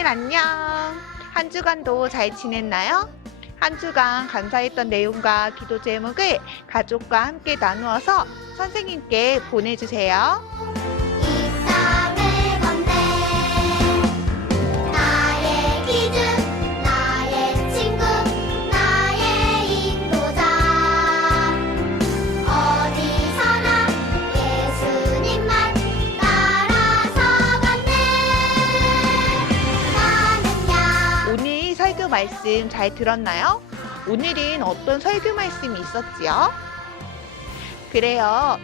친구들 안녕. 한 주간도 잘 지냈나요? 한 주간 감사했던 내용과 기도 제목을 가족과 함께 나누어서 선생님께 보내주세요. 설교 말씀 잘 들었나요? 오늘은 어떤 설교 말씀이 있었지요? 그래요.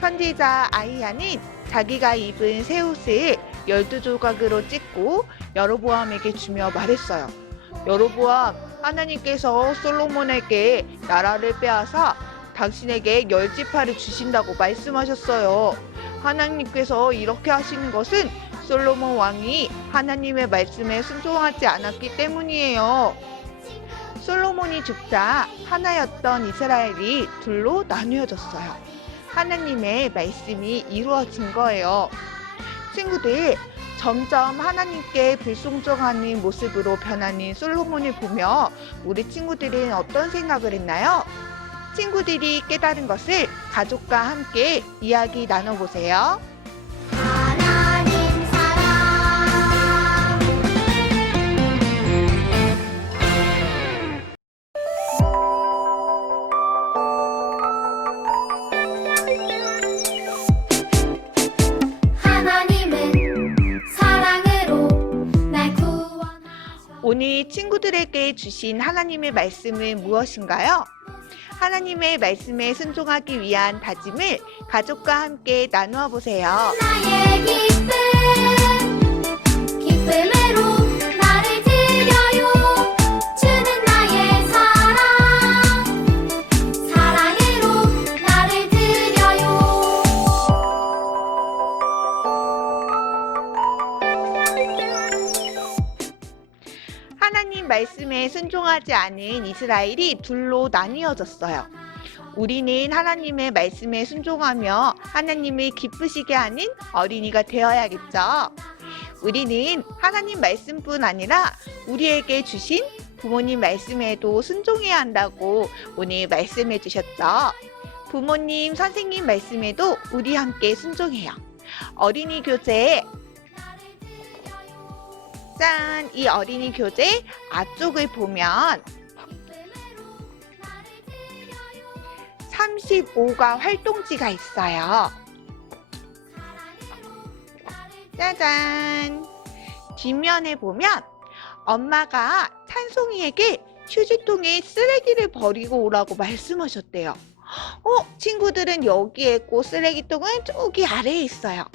선지자 아이야는 자기가 입은 새 옷을 열두 조각으로 찢고 여로보암에게 주며 말했어요. 여로보암, 하나님께서 솔로몬에게 나라를 빼앗아 당신에게 열 지파를 주신다고 말씀하셨어요. 하나님께서 이렇게 하시는 것은 솔로몬 왕이 하나님의 말씀에 순종하지 않았기 때문이에요. 솔로몬이 죽자 하나였던 이스라엘이 둘로 나누어졌어요. 하나님의 말씀이 이루어진 거예요. 친구들, 점점 하나님께 불순종하는 모습으로 변하는 솔로몬을 보며 우리 친구들은 어떤 생각을 했나요? 친구들이 깨달은 것을 가족과 함께 이야기 나눠보세요. 하나님 사랑 하나님은 사랑으로 날 구원하셔 오늘 친구들에게 주신 하나님의 말씀은 무엇인가요? 하나님의 말씀에 순종하기 위한 다짐을 가족과 함께 나누어 보세요. 말씀에 순종하지 않은 이스라엘이 둘로 나뉘어졌어요. 우리는 하나님의 말씀에 순종하며 하나님을 기쁘시게 하는 어린이가 되어야겠죠. 우리는 하나님 말씀뿐 아니라 우리에게 주신 부모님 말씀에도 순종해야 한다고 오늘 말씀해 주셨죠. 부모님, 선생님 말씀에도 우리 함께 순종해요. 어린이 교재 짠! 이 어린이 교재 앞쪽을 보면 35가 활동지가 있어요. 짜잔! 뒷면에 보면 엄마가 찬송이에게 휴지통에 쓰레기를 버리고 오라고 말씀하셨대요. 어, 친구들은 여기에 있고 쓰레기통은 저기 아래에 있어요.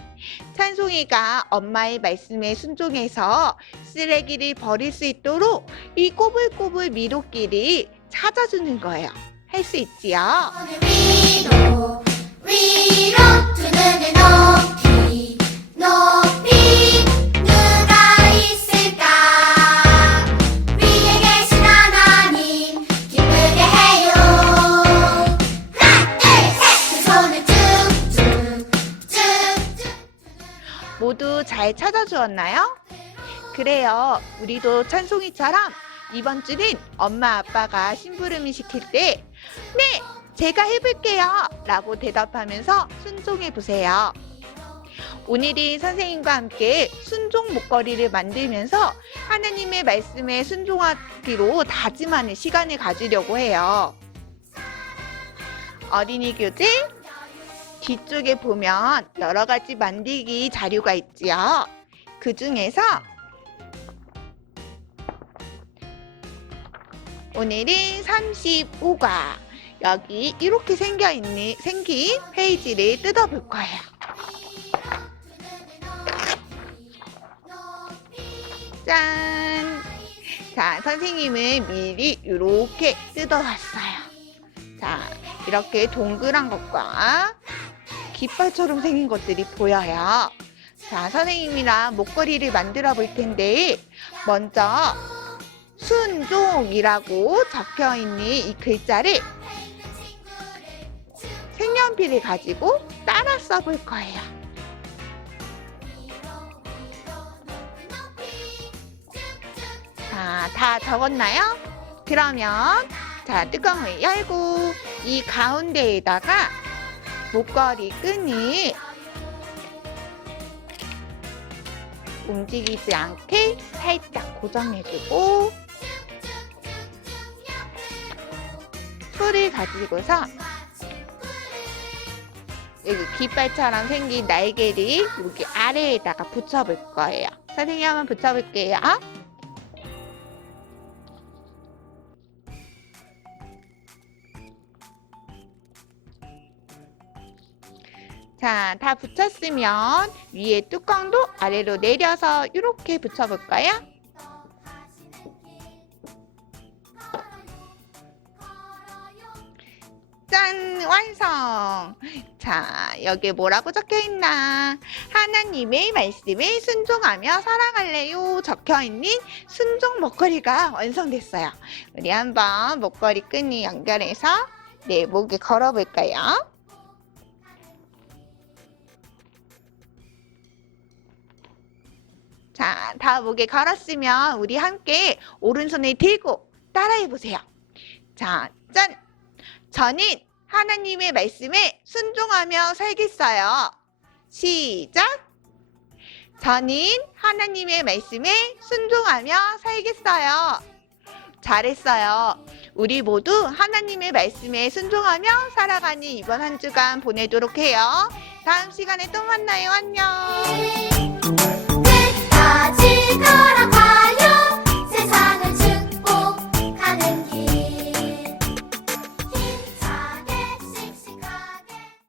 찬송이가 엄마의 말씀에 순종해서 쓰레기를 버릴 수 있도록 이 꼬불꼬불 미로끼를 찾아주는 거예요. 할 수 있지요? 위로 잘 찾아주었나요? 그래요. 우리도 찬송이처럼 이번 주는 엄마 아빠가 심부름을 시킬 때 네, 제가 해볼게요. 라고 대답하면서 순종해 보세요. 오늘은 선생님과 함께 순종 목걸이를 만들면서 하나님의 말씀에 순종하기로 다짐하는 시간을 가지려고 해요. 어린이 교재 뒤쪽에 보면 여러 가지 만들기 자료가 있지요. 그 중에서 오늘은 35과 여기 이렇게 생겨 있는 생긴 페이지를 뜯어 볼 거예요. 짠! 자, 선생님은 미리 이렇게 뜯어 왔어요. 자, 이렇게 동그란 것과 깃발처럼 생긴 것들이 보여요. 자, 선생님이랑 목걸이를 만들어 볼 텐데, 먼저 순종이라고 적혀 있는 이 글자를 색연필을 가지고 따라 써볼 거예요. 자, 다 적었나요? 그러면 자, 뚜껑을 열고 이 가운데에다가 목걸이 끈을 움직이지 않게 살짝 고정해주고 풀을 가지고서 여기 깃발처럼 생긴 날개를 여기 아래에다가 붙여볼 거예요. 선생님 한번 붙여볼게요. 자, 다 붙였으면 위에 뚜껑도 아래로 내려서 이렇게 붙여볼까요? 짠! 완성! 자, 여기에 뭐라고 적혀 있나? 하나님의 말씀에 순종하며 살아갈래요. 적혀 있는 순종 목걸이가 완성됐어요. 우리 한번 목걸이 끈이 연결해서 내 목에 걸어볼까요? 자, 다 목에 걸었으면 우리 함께 오른손을 들고 따라해 보세요. 자, 짠! 저는 하나님의 말씀에 순종하며 살겠어요. 시작! 저는 하나님의 말씀에 순종하며 살겠어요. 잘했어요. 우리 모두 하나님의 말씀에 순종하며 살아가는 이번 한 주간 보내도록 해요. 다음 시간에 또 만나요. 안녕. cara